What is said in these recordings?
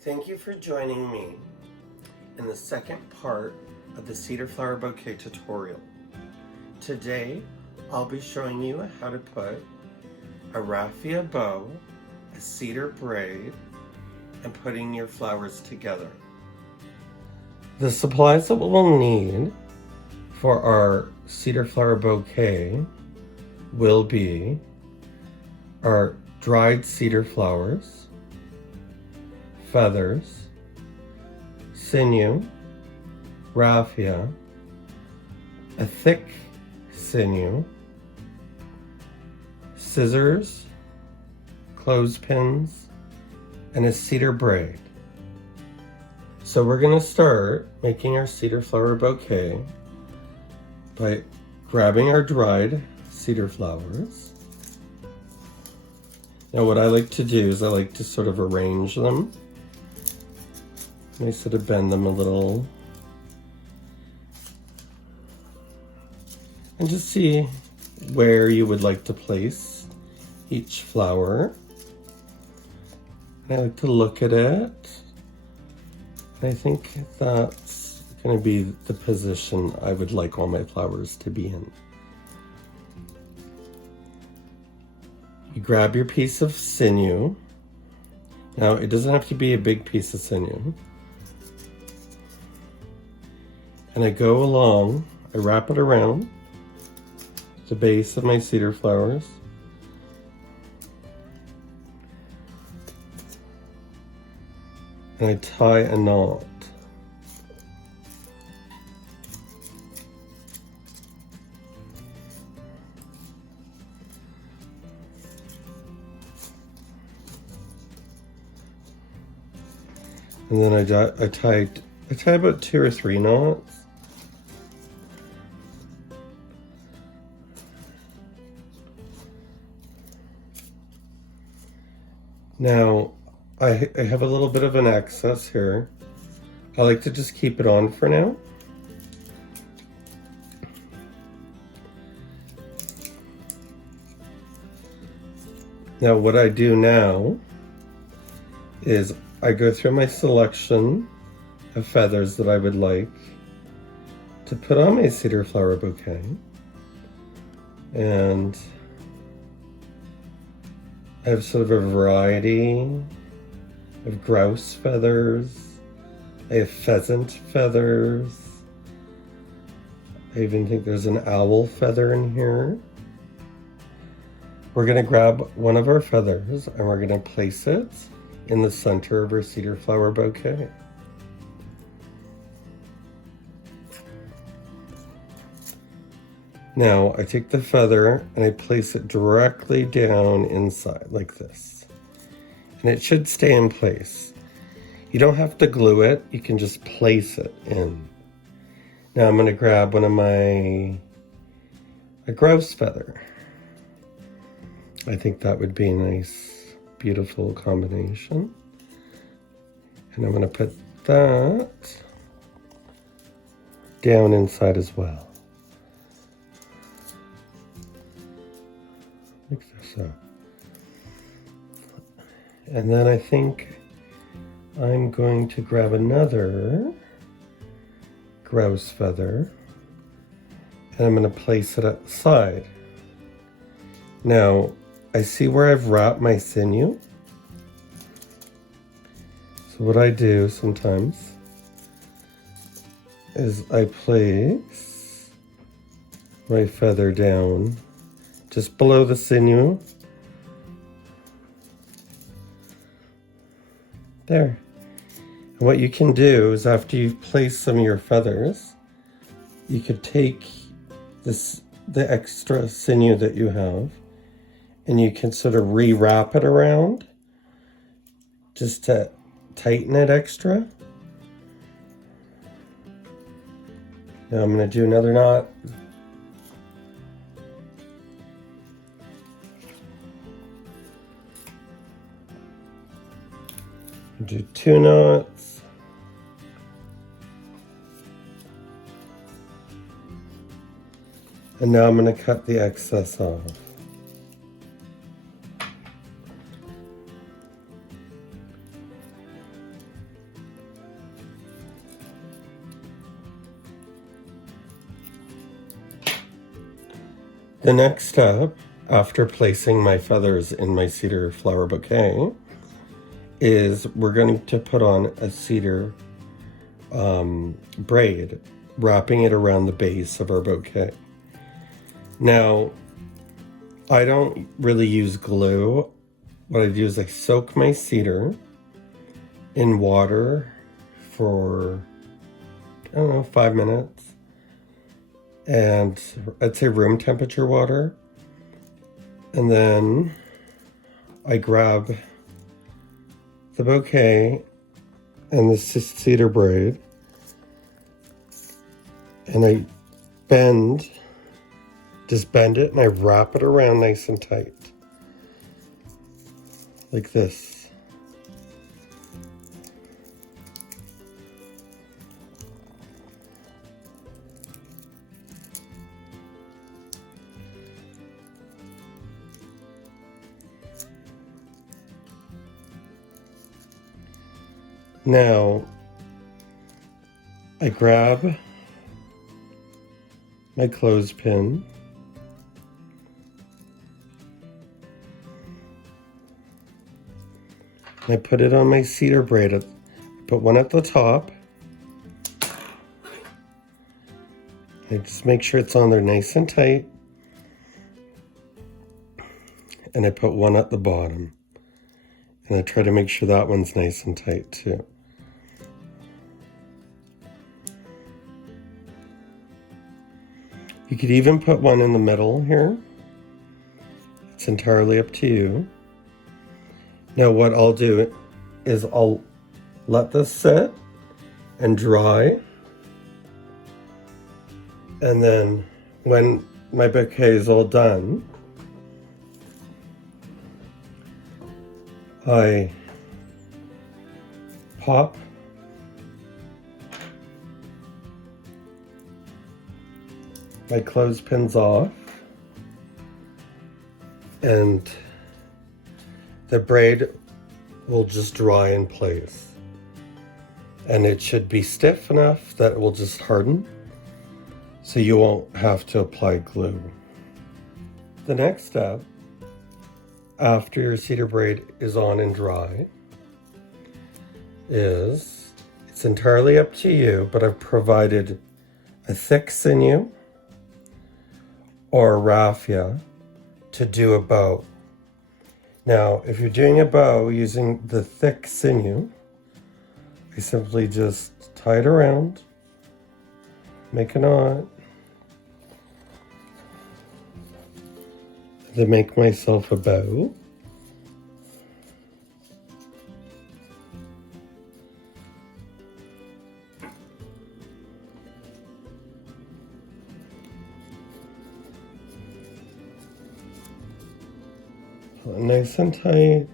Thank you for joining me in the second part of the Cedar Flower Bouquet tutorial. Today, I'll be showing you how to put a raffia bow, a cedar braid, and putting your flowers together. The supplies that we'll need for our Cedar Flower Bouquet will be our dried cedar flowers, feathers, sinew, raffia, a thick sinew, scissors, clothespins, and a cedar braid. So we're going to start making our cedar flower bouquet by grabbing our dried cedar flowers. Now what I like to do is I like to sort of arrange them. I sort of bend them a little and just see where you would like to place each flower. And I like to look at it. I think that's going to be the position I would like all my flowers to be in. You grab your piece of sinew. Now it doesn't have to be a big piece of sinew. And I go along, I wrap it around the base of my cedar flowers. And I tie a knot. And then I tie about 2 or 3 knots. Now, I have a little bit of an excess here. I like to just keep it on for now. Now, what I do now is I go through my selection of feathers that I would like to put on my cedar flower bouquet. And I have sort of a variety of grouse feathers. I have pheasant feathers. I even think there's an owl feather in here. We're going to grab one of our feathers and we're going to place it in the center of our cedar flower bouquet. Now I take the feather and I place it directly down inside like this. And it should stay in place. You don't have to glue it, you can just place it in. Now I'm going to grab one of a grouse feather. I think that would be a nice, beautiful combination. And I'm going to put that down inside as well. Like so. And then I think I'm going to grab another grouse feather and I'm going to place it at the side. Now, I see where I've wrapped my sinew. So what I do sometimes is I place my feather down just below the sinew. There. And what you can do is after you've placed some of your feathers, you could take the extra sinew that you have and you can sort of rewrap it around just to tighten it extra. Now I'm going to do another knot. Do 2 knots. And now I'm going to cut the excess off. The next step, after placing my feathers in my cedar flower bouquet, is we're going to put on a cedar braid, wrapping it around the base of our bouquet. Now, I don't really use glue. What I do is I soak my cedar in water for, I don't know, 5 minutes. And I'd say room temperature water. And then I grab the bouquet and the cedar braid, and I just bend it, and I wrap it around nice and tight, like this. Now, I grab my clothespin, and I put it on my cedar braid. Put one at the top. I just make sure it's on there nice and tight. And I put one at the bottom. And I try to make sure that one's nice and tight too. You could even put one in the middle here. It's entirely up to you. Now what I'll do is I'll let this sit and dry. And then when my bouquet is all done, I pop my clothespins off, and the braid will just dry in place. And it should be stiff enough that it will just harden, so you won't have to apply glue. The next step, after your cedar braid is on and dry, is, it's entirely up to you, but I've provided a thick sinew or a raffia to do a bow. Now, if you're doing a bow using the thick sinew, I simply just tie it around, make a knot, then make myself a bow. Pull it nice and tight.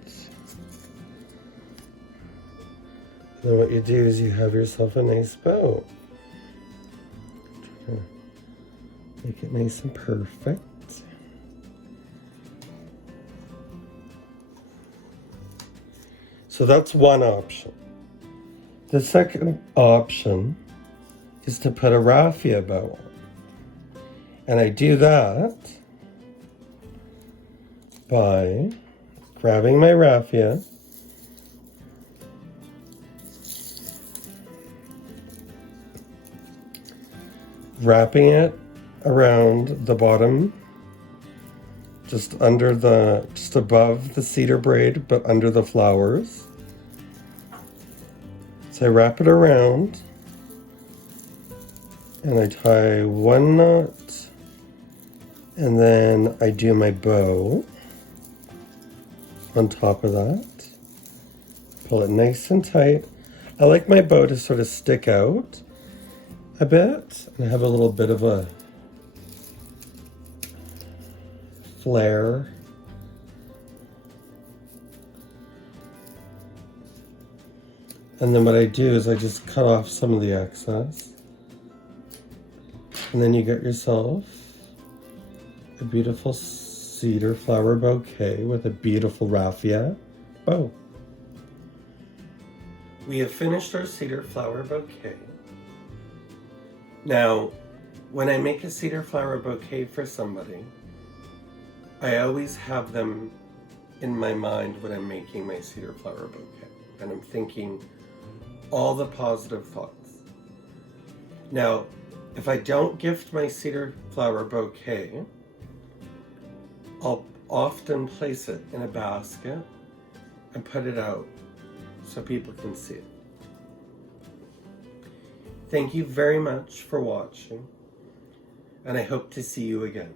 Then what you do is you have yourself a nice bow. Try to make it nice and perfect. So that's one option. The second option is to put a raffia bow on. And I do that by grabbing my raffia, wrapping it around the bottom, just above the cedar braid, but under the flowers. So I wrap it around, and I tie one knot, and then I do my bow on top of that. Pull it nice and tight. I like my bow to sort of stick out a bit and have a little bit of a flare. And then what I do is I just cut off some of the excess. And then you get yourself a beautiful cedar flower bouquet with a beautiful raffia bow. We have finished our cedar flower bouquet. Now, when I make a cedar flower bouquet for somebody, I always have them in my mind when I'm making my cedar flower bouquet, and I'm thinking all the positive thoughts. Now, if I don't gift my cedar flower bouquet, I'll often place it in a basket and put it out so people can see it. Thank you very much for watching, and I hope to see you again.